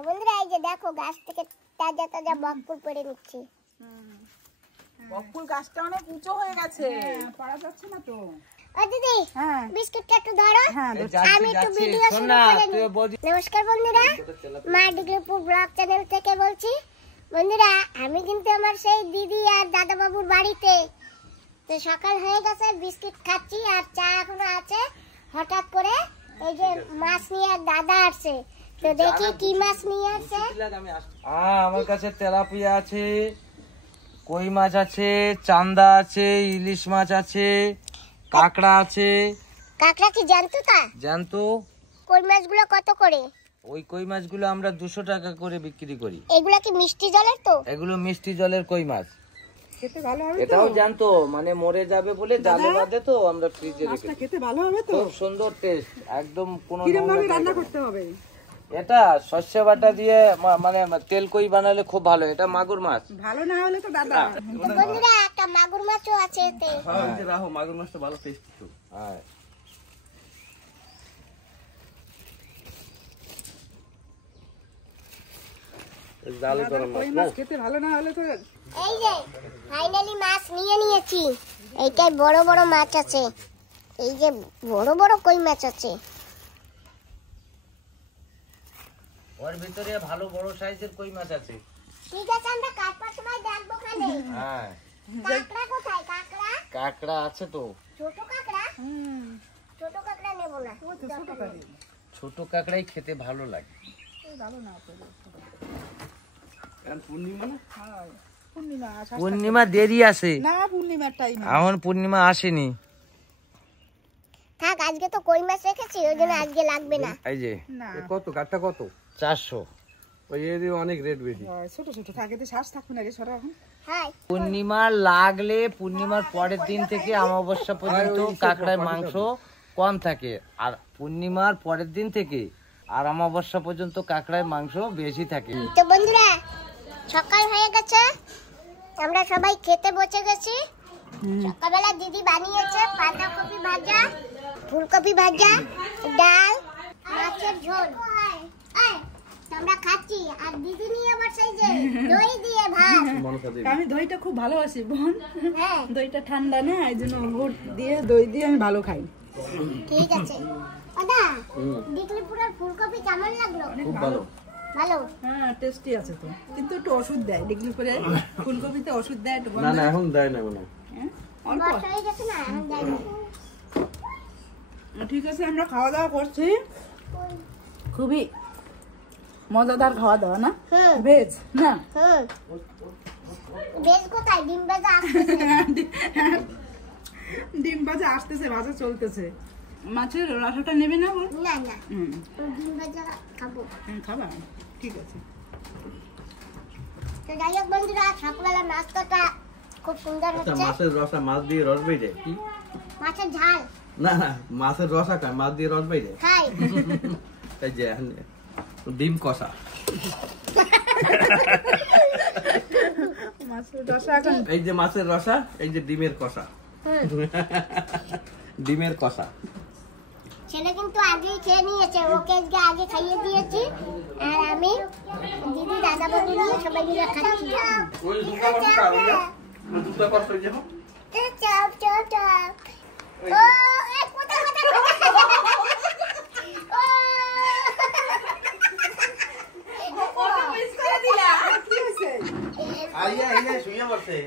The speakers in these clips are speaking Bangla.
তো বন্ধুরা এই যে দেখো গাছ থেকে তাজা তাজা বকফুল পেড়ে নিচ্ছি। বকফুল গাছটা অনেক উঁচু হয়ে গেছে, পারা যাচ্ছে না তো। ও দিদি, বিস্কুটটা একটু ধরো, আমি একটু ভিডিও শুরু করে নিই। নমস্কার বন্ধুরা, মা ডিগ্রিপুর ব্লগ চ্যানেল থেকে বলছি। বন্ধুরা আমি কিন্তু আমার সেই দিদি আর দাদা বাবুর বাড়িতে, তো সকাল হয়ে গেছে, বিস্কুট খাচ্ছি আর চা এখনো আছে। হঠাৎ করে এই যে মাছ নিয়ে দাদা আসছে, তো দেখি কি মাছ নিয়ে আসছে। আমার কাছে তেলাপিয়া আছে, কই মাছ আছে, চান্দা আছে, ইলিশ মাছ আছে, কাঁকড়া আছে। কাঁকড়া কি জ্যান্ত? তা জ্যান্ত। কই মাছগুলো কত করে? ওই কই মাছগুলো আমরা 200 টাকা করে বিক্রি করি। এগুলা কি মিষ্টি জলের? তো এগুলো মিষ্টি জলের কই মাছ, খেতে ভালো হবে। এটাও জানতো মানে মরে যাবে বলে জালে বাঁধে, তো আমরা ফ্রিজে রেখে। মাছটা খেতে ভালো হবে তো, খুব সুন্দর টেস্ট, একদম কোনো কিরকম ভাবে রান্না করতে হবে? এটা শস্য বাটা দিয়ে মানে তেল কই বানালে খুব ভালো। এটা মাগুর মাছ। ভালো না হলে তো দাদা। বন্ধুরা একটা মাগুর মাছও আছে এতে। হ্যাঁ এই যে রাখো, মাগুর মাছটা ভালো টেস্ট তো। হ্যাঁ জালে গরম মাছ। কই মাছ খেতে ভালো না হলে তো। এই যে ফাইনালি মাছ নিয়ে নিয়েছি। এইটাই বড় বড় মাছ আছে, এই যে বড় বড় কই মাছ আছে। ওর ভিতরে ভালো বড় সাইজের কই মাছ আছে। ঠিক আছে, আমরা কাটবার সময় দেখবো খানে। হ্যাঁ কাঁকড়া কোথায়? কাঁকড়া কাঁকড়া আছে তো। ছোট কাঁকড়া? ছোট কাঁকড়া নেব না, ছোট কাঁকড়াই খেতে ভালো লাগে। পূর্ণিমা দেরি আছে না, পূর্ণিমার টাইম এখন, পূর্ণিমা আসেনি। থাক, আজকে তো কই মাছ রেখেছি, ওই জন্য আজকে লাগবে না। এই যে কত কাঠটা কত? 400। ওই এদিকে অনেক রেট বেশি। ছোট ছোট থাকে তো, শ্বাস থাকবে না রে সরা। এখন হ্যাঁ, পূর্ণিমা লাগলে পূর্ণিমার পরের দিন থেকে অমাবস্যা পর্যন্ত কাঁকড়ার মাংস কম থাকে, আর পূর্ণিমার পরের দিন থেকে আর অমাবস্যা পর্যন্ত কাঁকড়ার মাংস বেশি থাকে। তো বন্ধুরা সকাল হয়ে গেছে, আমরা সবাই খেতে বসে গেছি। সকালবেলা দিদি বানিয়েছে বাঁধাকপি ভাজা, ফুলকপি ভাজা, ডাল, মাছের ঝোল। আমরা খাচ্ছি, আর দিদি নিয়ে বসে যে দই দিয়ে ভাত। আমি দইটা খুব ভালোবাসি বোন। হ্যাঁ দইটা ঠান্ডা না, এই জন্য গুড় দিয়ে দই দিয়ে আমি ভালো খাই। ঠিক আছে। দাদা ডিগলিপুরের ফুলকপি কেমন লাগলো? খুব ভালো। ভালো? হ্যাঁ, টেস্টি আছে তো, কিন্তু একটু ওষুধ দেয় ডিগলিপুরে। ফুলকপিতে ওষুধ দেয় একটু। না না এখন দেয় না মনে। অল্প বর্ষা হয়ে গেছে না, এখন যাই না। ঠিক আছে, আমরা খাওয়া দাওয়া করছি। খুবই মজাদার খাওয়া দাওয়া না? ভেজ না? বেশ কোথায়? ডিম ভাজা আসতেছে। ডিম ভাজা আসতেছে, ভাজা চলতেছে। মাছের রসাটা নেবে না? না না, ডিম ভাজা খাবো। খাবা? ঠিক আছে। তো যাই হোক বন্ধুরা, সকালবেলা নাস্তাটা খুব সুন্দর আচ্ছা, হচ্ছে। মাছের রসা মাছ দিয়ে রস বাইরে কি? মাছের ঝাল। না না, মাছের রসা খায়, মাছ দিয়ে রস বাইরে। খাই। এই যে ডিম কষা। মাছের রসা এখন এই যে মাছের রসা, এই যে ডিমের কষা। ডিমের কষা। ছেলে কিন্তু আগেই খেয়ে নিয়েছে, ওকে আগে খাইয়ে দিয়েছি, আর আমি দিদি দাদা বাবু নিয়ে সবাই মিলে খাচ্ছি। চাপ চাপ চাপ। ও এই কোথায় কোথায়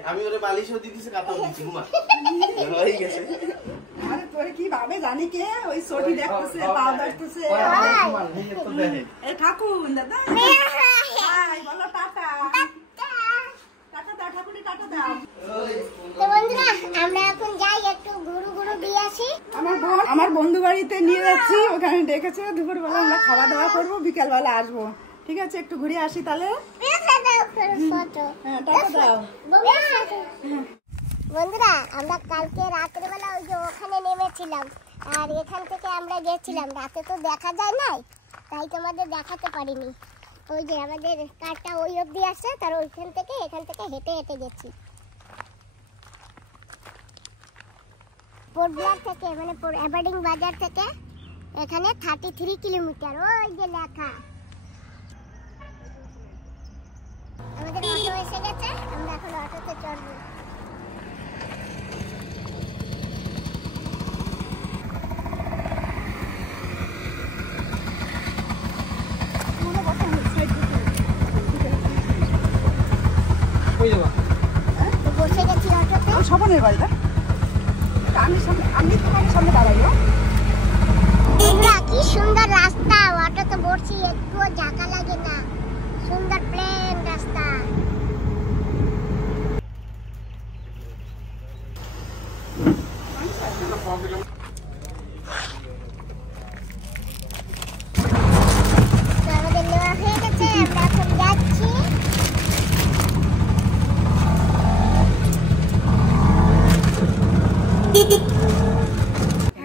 আমি ওরে বালিশও দিতেছি, কাতাও দিচ্ছি। হয়ে গেছে। আরে তোরে কি ভাবে জানি কে? ওই ছবি দেখতেছে, পা দেখতেছে। এই ঠাকুর দাদা, হাই বলো টাটা। টাটা দাও ঠাকুরি, টাটা দাও। তো বন্ধুরা আমরা এখন যাই, একটু ঘুরু ঘুরু দিয়ে আসি। আমার বন্ধু বাড়িতে নিয়ে যাচ্ছি, ওখানে ডেকেছে। দুপুরবেলা আমরা খাওয়া দাওয়া করবো, বিকালবেলা আসবো। ঠিক আছে, একটু ঘুরে আসি তাহলে। হ্যাঁ, টাটা দাও। বন্ধুরা আমরা কালকে রাতের বেলা ওই যে ওখানে নেমেছিলাম, আর এখান থেকে আমরা গেছিলাম। রাতে তো দেখা যায় নাই, তাই তোমাদের দেখাতে পারিনি। ওই যে আমাদের কারটা ওই অবধি আসছে, তার ওইখান থেকে এখান থেকে হেঁটে হেঁটে গেছি। পোর্ট ব্লেয়ার থেকে, মানে অ্যাবারডিং বাজার থেকে এখানে 33 কিলোমিটার। ওই যে লেখা অটোতে চড়বো। বসে গেছি অটোতে। স্বপনের বাড়িটা আমি তোমার সামনে দাঁড়াই। কি সুন্দর রাস্তা, অটোতে বসছি একটুও ঝাঁকা লাগে না, সুন্দর প্লেন রাস্তা। আমাদের নেওয়া হয়ে গেছে, আমরা এখন যাচ্ছি।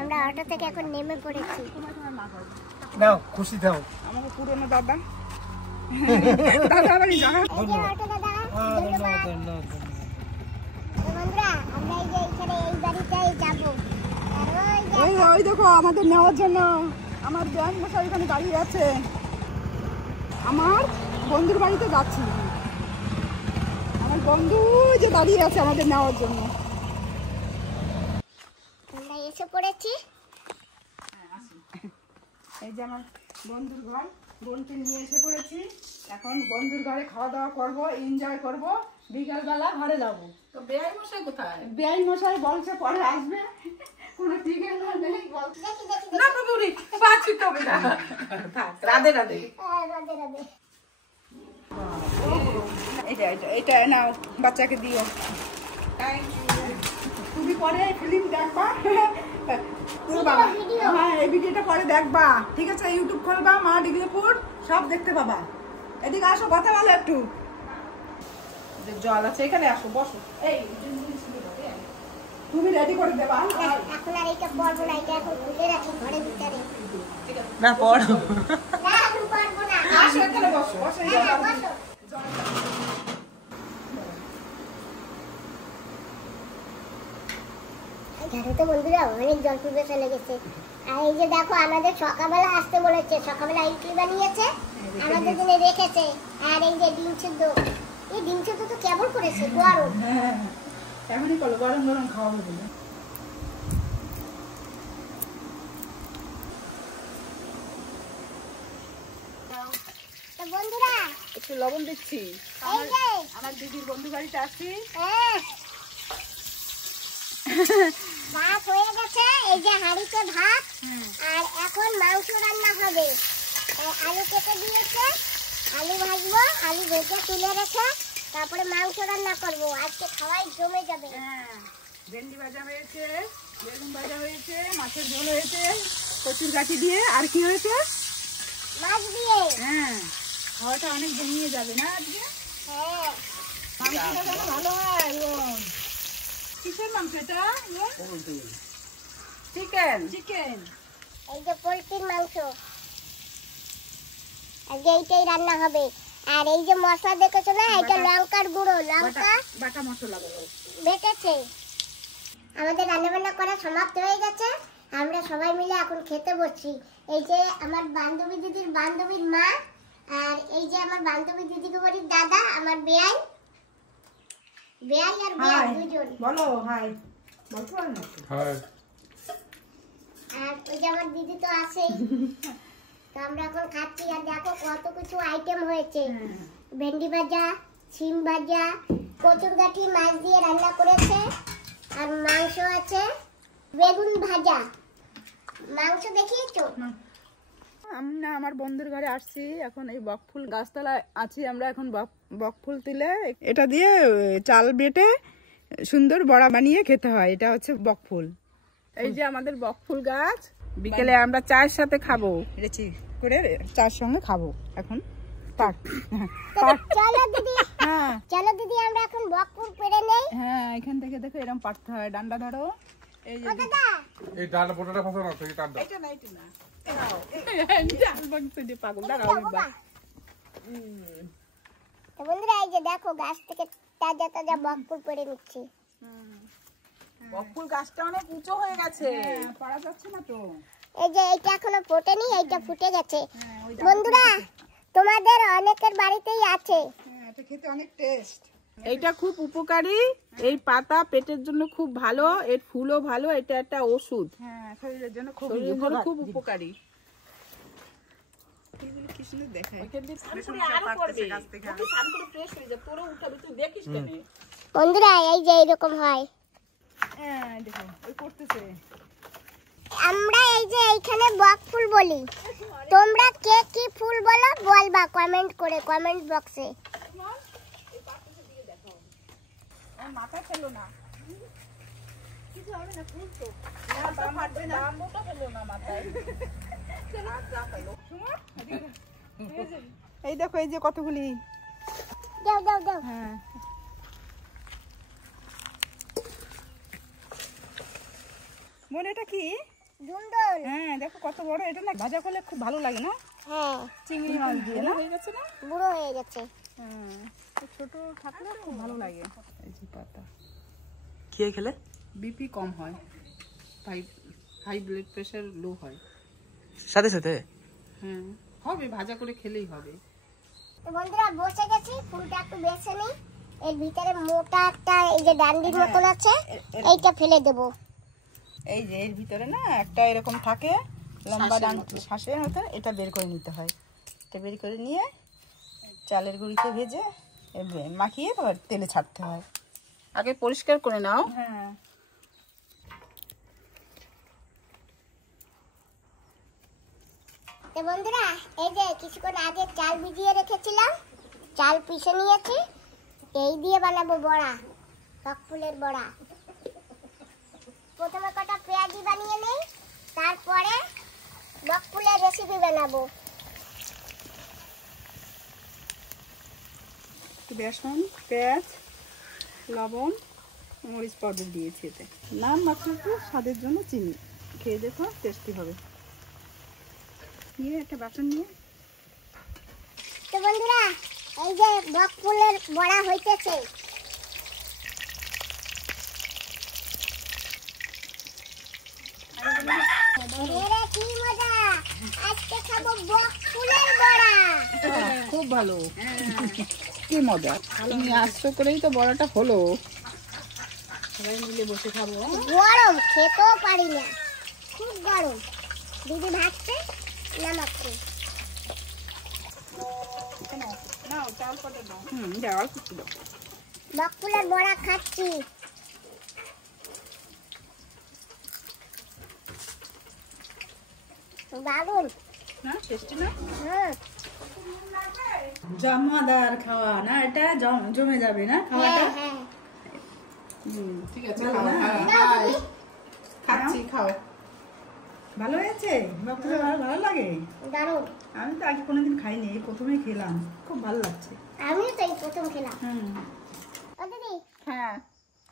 আমরা অটো থেকে এখন নেমে পড়েছি। দাও খুশি দাও আমাকে পুরনো দাদা দাদা বাড়ি যাওয়া। এই যে অটো দাদা, ধন্যবাদ। তো বন্ধুরা, আমরা এই যে এখানে এই বাড়িতেই যাবো। আর ওই যে ওই দেখো আমাদের নেওয়ার জন্য আমার ব্যান মশাই এখানে দাঁড়িয়ে আছে। আমার বন্ধুর বাড়িতে যাচ্ছি, আমার বন্ধু যে দাঁড়িয়ে আছে আমাদের নেওয়ার জন্য। আমরা এসে পড়েছি। এই যে আমার বন্ধুর ঘর, বোনকে নিয়ে এসে পড়েছি। এখন বন্ধুর ঘরে খাওয়া দাওয়া করবো, এনজয় করবো, বিকালবেলা ঘরে যাবো। তো বেআই মশাই কোথায়? বেআই মশাই বলছে পরে আসবে, কোনো ঠিকানা নেই। না বাবুরি পাচ্ছি তবে না। রাধে রাধে। রাধে রাধে। এটা নাও, বাচ্চাকে দিও। তুমি পরে ফিল্ম দেখবা। হ্যাঁ, এই ভিডিওটা পরে দেখবা, ঠিক আছে? ইউটিউব খুলবা, মা ডিগ্রিপুর সব দেখতে পাবা। এদিকে আসো, কথা বলো একটু। জল আছে এখানে, আসো বসো। এই তুমি রেডি করে দেবা। এখন আর এইটা পড়বো না, এটা এখন খুলে রাখি ঘরের ভিতরে। না পড়ো না, এখন পড়বো না। আসো এখানে বসো, বসো। হ্যাঁ, বসো। জানো তো বন্ধুরা, অনেক জল পিপাসা লেগেছে। আর এই যে দেখো, আমাদের সকালবেলা আসতে বলেছে, সকালবেলা ইডলি বানিয়েছে, আমাদের জন্য রেখেছে। আর এই যে ডিম সিদ্ধ, এই ডিম সিদ্ধ তো কেমন করেছে, গরম। হ্যাঁ, এমনই করো, গরম গরম খাওয়াবো বলে। তো বন্ধুরা, একটু লবণ দিচ্ছি। এই যে আমার দিদির বন্ধু বাড়িতে আসছি। ভাত হয়ে গেছে, এই যে হাঁড়িতে ভাত। আর এখন মাংস রান্না হবে। আলু কেটে দিয়েছে, আলু ভাজবো, আলু ভেজে তুলে রেখে তারপরে মাংস রান্না করবো। আজকে খাওয়াই জমে যাবে। হ্যাঁ, ভেন্ডি ভাজা হয়েছে, বেগুন ভাজা হয়েছে, মাছের ঝোল হয়েছে কচুর গাঠি দিয়ে। আর কি হয়েছে? মাছ দিয়ে। হ্যাঁ, খাওয়াটা অনেক জমিয়ে যাবে না আজকে? হ্যাঁ, মাংসটা যেন ভালো হয়। কিসের মাংস এটা? চিকেন। চিকেন। এই যে পোলট্রির মাংস, আজকে এইটাই রান্না হবে। আর এই যে মশলা দেখেছো না, এটা লঙ্কার গুঁড়ো, লঙ্কা বাটা মশলা বেটেছে। আমাদের রান্না বান্না করা সমাপ্ত হয়ে গেছে, আমরা সবাই মিলে এখন খেতে বসছি। এই যে আমার বান্ধবী দিদির বান্ধবীর মা, আর এই যে আমার বান্ধবী দিদিকে বাড়ির দাদা, আমার বেয়াই আর বেয়াই দুজন। বলো হাই। বলতে পারো না? হাই। আর ওই যে আমার দিদি তো আছেই। তো আমরা এখন খাচ্ছি। আর দেখো কত কিছু আইটেম হয়েছে, ভেন্ডি ভাজা, শিম ভাজা, কচুর গাঠি মাছ দিয়ে রান্না করেছে, আর মাংস আছে, বেগুন ভাজা। মাংস দেখিয়েছো? আমরা আমার বন্ধুর ঘরে আসছি, এখন এই বকফুল গাছতলায় আছি আমরা। এখন বকফুল তুলে এটা দিয়ে চাল বেটে সুন্দর বড়া বানিয়ে খেতে হয়। এটা হচ্ছে বকফুল। এই যে আমাদের বকফুল গাছ, বিকেলে আমরা চায়ের সাথে খাবো, রেচি করে চার সঙ্গে খাবো। এখন চলো দিদি, হ্যাঁ চলো দিদি, আমরা এখন বকফুল পেড়ে নেই। হ্যাঁ, এখান থেকে দেখো এরকম পাড়তে হয়। ডান্ডা ধরো। এই যে দাদা, এই ডাল পোটাটা ফসল না তুই টান দাও। এটা না, এটা না, পাগল দাঁড়াও। তো বন্ধুরা, এই যে দেখো গাছ থেকে তাজা তাজা বকফুল পেড়ে নিচ্ছি। বকফুল গাছটা অনেক উঁচু হয়ে গেছে, পারা যাচ্ছে না তো। এই যে এইটা এখনো ফোটেনি, এইটা ফুটে গেছে। বন্ধুরা, তোমাদের অনেকের বাড়িতেই আছে। এটা খেতে অনেক টেস্ট। এইটা খুব উপকারী, এই পাতা পেটের জন্য খুব ভালো, এর ফুলও ভালো, এটা একটা ওষুধ। হ্যাঁ, শরীরের জন্য খুব উপকারী। বন্ধুরা এই যে এরকম হয়, আমরা এই যে এইখানে বক ফুল বলি, তোমরা কে কি ফুল বলো বলবা কমেন্ট করে, কমেন্ট বক্সে। মাথা ফেলো না, কিছু হবে না, ফুল তো দামটা ফেলো না মাথায়। এই দেখো এই যে কতগুলি, দাও দাও দাও। হ্যাঁ মনে, এটা কি ধুন্দল? হ্যাঁ দেখো কত বড়, এটা না ভাজা করলে খুব ভালো লাগে না? হ্যাঁ, চিংড়ি মাছ দিয়ে না, হয়ে গেছে না, বুড়ো হয়ে গেছে। হ্যাঁ ছোট থাকলে খুব ভালো লাগে। এই যে পাতা খেয়ে খেলে বিপি কম হয়, হাই ব্লাড প্রেশার লো হয়। সাথে সাথে হ্যাঁ হবে, ভাজা করে খেলেই হবে। তো বন্ধুরা বসে গেছি, ফুলটা একটু বেছে নিই। এর ভিতরে মোটা একটা এই যে ডান্ডির মতন আছে, এইটা ফেলে দেব। এই যে এর ভিতরে না একটা এরকম থাকে লম্বা শ্বাসের মতন, এটা বের করে নিতে হয়। এটা বের করে নিয়ে চালের গুঁড়িতে ভেজে মাখিয়ে আবার তেলে ছাড়তে হয়। আগে পরিষ্কার করে নাও। হ্যাঁ তো বন্ধুরা এই যে কিছুক্ষণ আগে চাল ভিজিয়ে রেখেছিলাম, চাল পিষে নিয়েছি, এই দিয়ে বানাবো বড়া, বক ফুলের বড়া। প্রথমে কটা পেঁয়াজি বানিয়ে নেই, তারপরে বক ফুলের রেসিপি বানাবো। বেসন, পেঁয়াজ, লবণ, মরিচ পাউডার দিয়েছি এতে, নাম মাত্র একটু স্বাদের জন্য চিনি। খেয়ে দেখো, টেস্টি হবে। নিয়ে একটা বাসন নিয়ে, তো বন্ধুরা এই যে বক ফুলের বড়া হইতেছে। কি মজা, আজকে খাবো বক ফুলের বড়া। খুব ভালো, কি মজা। তুমি আসছো করেই তো বড়াটা হলো, সবাই মিলে বসে খাবো। গরম, খেতেও পারি না, খুব গরম। দিদি ভাজছে, নামাচ্ছে। বক ফুলের বড়া খাচ্ছি। দারুন, জমাদার খাওয়া না, এটা জমে যাবে না খাওয়াটা। ঠিক আছে, খাচ্ছি, খাও। ভালো হয়েছে, বক ফুলের বড়া ভালো লাগে। দারুন, আমি তো আগে কোনোদিন খাইনি, এই প্রথমেই খেলাম, খুব ভালো লাগছে। আমিও তো এই প্রথম খেলাম। ও দিদি, হ্যাঁ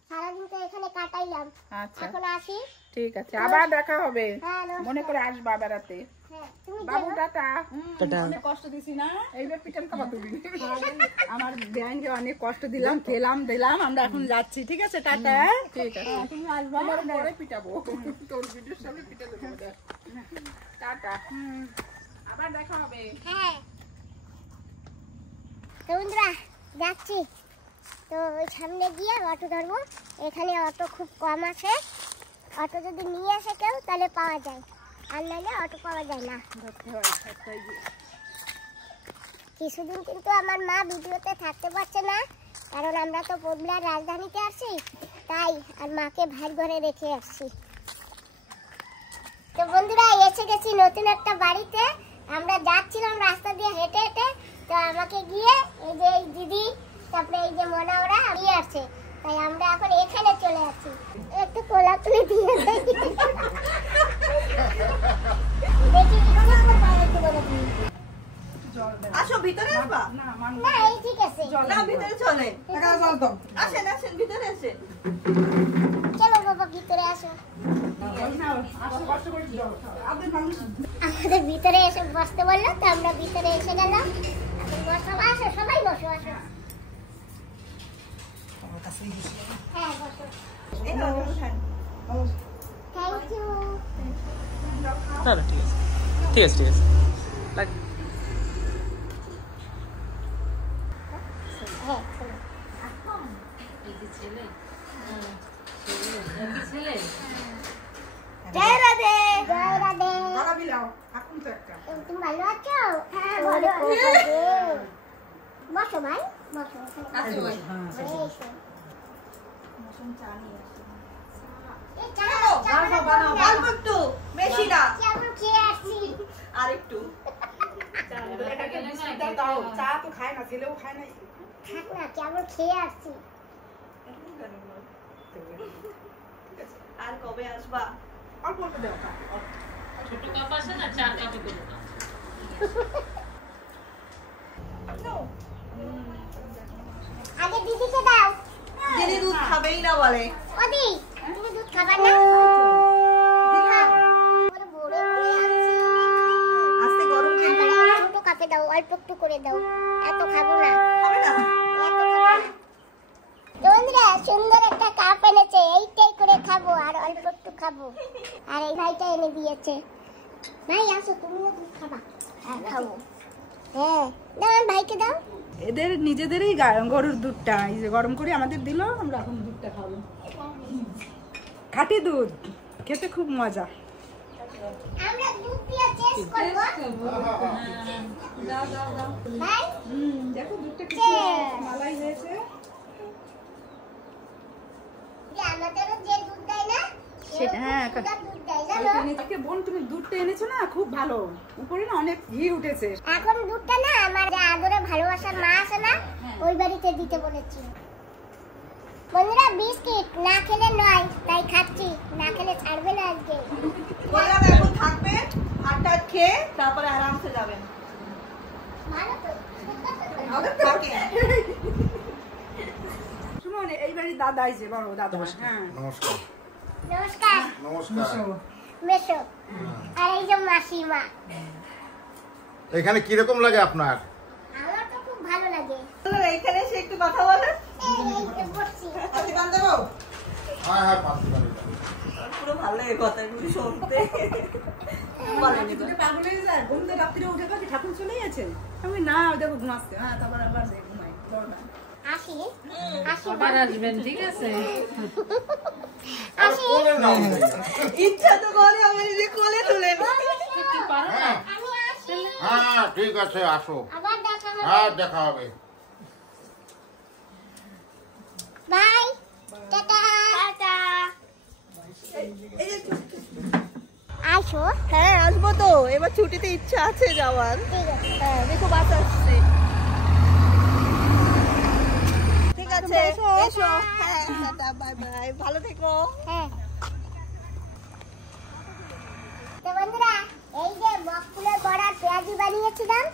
সারাদিন তো এখানে কাটাইলাম, আচ্ছা এখন আসি। ঠিক আছে, আবার দেখা হবে, হ্যাঁ, মনে করে আসবা বেড়াতে। হ্যাঁ, তুমি বাবু টাটা। টাটা। অনেক কষ্ট দিছি না, এইবার পিটান খাবা তুমি। আমার ব্যাংকে অনেক কষ্ট দিলাম, খেলাম দিলাম, আমরা এখন যাচ্ছি। ঠিক আছে, টাটা। ঠিক আছে, তুমি আসবা, পরে পিটাবো, তোর ভিডিওর সামনে পিটাবো। টাটা, আবার দেখা হবে। হ্যাঁ, তো বন্ধুরা যাচ্ছি। তো ওই সামনে গিয়ে অটো ধরবো, এখানে অটো খুব কম আছে। অটো যদি নিয়ে আসে কেউ তাহলে পাওয়া যায়, আর নাহলে অটো পাওয়া যায় না। কিছুদিন কিন্তু আমার মা ভিডিওতে থাকতে পারছে না, কারণ আমরা তো পুরুলিয়ার রাজধানীতে আসছি, তাই আর মাকে ভাই ঘরে রেখে আসছি। তো বন্ধুরা এসে গেছি নতুন একটা বাড়িতে। আমরা যাচ্ছিলাম রাস্তা দিয়ে হেঁটে হেঁটে, তো আমাকে গিয়ে এই যে এই দিদি, তারপরে এই যে মনা, ওরা নিয়ে আসছে, তাই আমরা এখন এখানে চলে যাচ্ছি। একটু কোলাকুলি দিয়ে দেখি, আসো ভিতরে, আসবা না এই ঠিক আছে, না ভিতরে চলে, আসেন আসেন ভিতরে আসেন। চলো বাবা ভিতরে আসো। আমাদের ভিতরে এসে বসতে বললো, তো আমরা ভিতরে এসে গেলাম। এখন বসো, আসো সবাই বসো, আসো। হ্যাঁ বসো, থ্যাংক ইউ। না না ঠিক আছে, ঠিক আছে, ঠিক আছে। হ্যাঁ চলো। তুমি ভালো আছো? হ্যাঁ ভালো আছি। বসো ভাই, বসো। আচ্ছা ভাই। এসো। এই চা বানাও অল্প একটু, বেশি না। কেমন খেয়ে আসছি? আরেকটু। এটাকে বিস্কুটটা দাও। চা তো খায় না, ছেলেও খায় না। থাক না, কেমন খেয়ে আসছি। আর কবে আসবা? অল্প অল্প দাও। ছোট কাপ আছে না, 4 কাপে করে দাও। আগে দিদিকে দাও। দিদি দুধ খাবেই না বলে। ওদি, তুমি দুধ খাবা না? ওরে বড় করে আনছি। আস্তে গরম কিন্তু। আবার ছোট কাপে দাও, অল্প একটু করে দাও। এত খাবো না। খাবে না? এত খাবো না। বন্ধুরা, সুন্দর একটা কাপ এনেছে, এইটাই করে খাবো আর অল্প একটু খাবো। আর এই ভাইটা এনে দিয়েছে। ভাই আসো, তুমিও দুধ খাবা। হ্যাঁ খাবো। হ্যাঁ দাও, আমার ভাইকে দাও। এদের নিজেদেরই গরুর দুধটা এই যে গরম করে আমাদের দিল, আমরা এখন দুধটা খাবো। খাঁটি দুধ খেতে খুব মজা। আমরা দুধ দিয়ে টেস্ট করব। ভাই দেখো দুধটা কি মালাই হয়েছে। যে আমাদেরও যে দুধ দেয় না, সেটা হ্যাঁ। দুধ দেয় জানো। বোন তুমি দুধটা এনেছো না, খুব ভালো। উপরে না অনেক ঘি উঠেছে। এখন দুধটা না আমার যে আদরে ভালোবাসার মা আছে না, ওই বাড়িতে দিতে বলেছি। বন্ধুরা, বিস্কিট না খেলে নয়, তাই খাচ্ছি। না খেলে ছাড়বে না আজকে। বললাম এখন থাকবে, ভাতটা খেয়ে তারপরে আরামসে যাবেন। ভালো তো। শুনুন, এই বাড়ির দাদা আইছে, বড় দাদা। হ্যাঁ নমস্কার। নমস্কার। নমস্কার। মেশো। আর এই যে মাসিমা। এখানে কিরকম লাগে আপনার? আমার তো খুব ভালো লাগে। এইখানে এসে একটু কথা বলে। এই বসছি। হাতি বান দেবো? হ্যাঁ হ্যাঁ, পাঁচশো টাকা। পুরো ভালো লাগে কথাগুলি শুনতে। পাগল হয়ে যায়, ঘুমতে রাত্রিরে উঠে পাখি ঠাকুর চলেই আছে। আমি না দেখো ঘুমাচ্ছে। হ্যাঁ তারপর আবার যাই ঘুমাই। আসি। আসি আবার আসবেন, ঠিক আছে? আসি। ইচ্ছা তো করে আমি নিজে কোলে তুলে একটু পারো না? আমি আসি। হ্যাঁ ঠিক আছে, আসো। আবার দেখা হবে। হ্যাঁ দেখা হবে। বাই। টাটা। টাটা। আসো। হ্যাঁ আসবো তো, এবার ছুটিতে ইচ্ছা আছে যাওয়ার। ঠিক আছে। হ্যাঁ দেখো বাস আসছে। ঠিক আছে এসো। হ্যাঁ টাটা, বাই বাই, ভালো থেকো। হ্যাঁ। তো বন্ধুরা, এই যে বক ফুলের বড়া পেঁয়াজি বানিয়েছিলাম,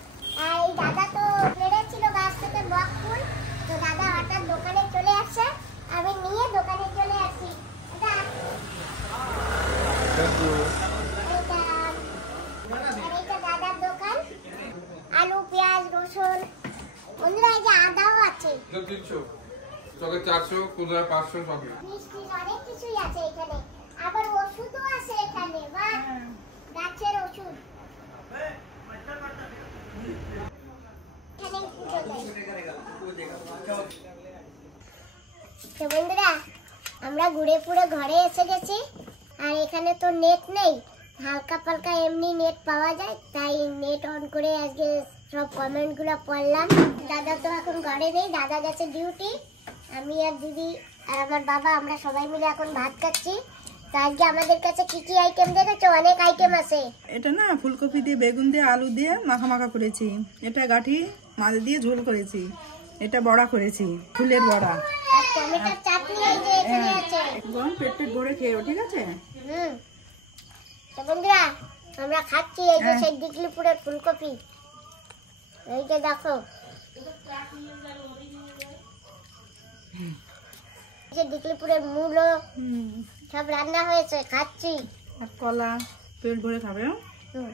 আর এই দাদা তো পেড়েছিল গাছ থেকে বক ফুল, তো দাদা হঠাৎ দোকানে চলে আসছে, আমি নিয়ে দোকানে চলে আসি। এটা দাদার দোকান। আলু, পেঁয়াজ, রসুন, বন্ধুরা এই যে আদাও আছে, 300, চকে 400, কোথায় 500 সবই। মিষ্টি অনেক কিছুই আছে এখানে। আবার ওষুধও আছে এখানে, বাহ, গাছের ওষুধ। এখানে পুজো দেয়। তো বন্ধুরা, আমরা ঘুরে পুরো ঘরে এসে গেছি, আর এখানে তো নেট নেই, হালকা পালকা এমনি নেট পাওয়া যায়, তাই নেট অন করে আজকে সব কমেন্টগুলো পড়লাম। দাদা তো এখন ঘরে নেই, দাদা গেছে ডিউটি, আমি আর দিদি আর আমার বাবা আমরা সবাই মিলে এখন ভাত খাচ্ছি। তো আজকে আমাদের কাছে কি কি আইটেম দেখেছো? অনেক আইটেম আছে। এটা না ফুলকপি দিয়ে, বেগুন দিয়ে, আলু দিয়ে মাখা মাখা করেছি। এটা গাঠি মাছ দিয়ে ঝোল করেছি। এটা বড়া করেছি, ফুলের বড়া। আর টমেটোর চাটনি এই যে এখানে আছে। গরম পেট পেট ভরে খেয়েও, ঠিক আছে? তো বন্ধুরা, আমরা খাচ্ছি এই যে সেই দিগলিপুরের ফুলকপি, এই যে দেখো, এই যে দিগলিপুরের মূলো সব রান্না হয়েছে, খাচ্ছি। আর কলা, পেট ভরে খাবে। হুম।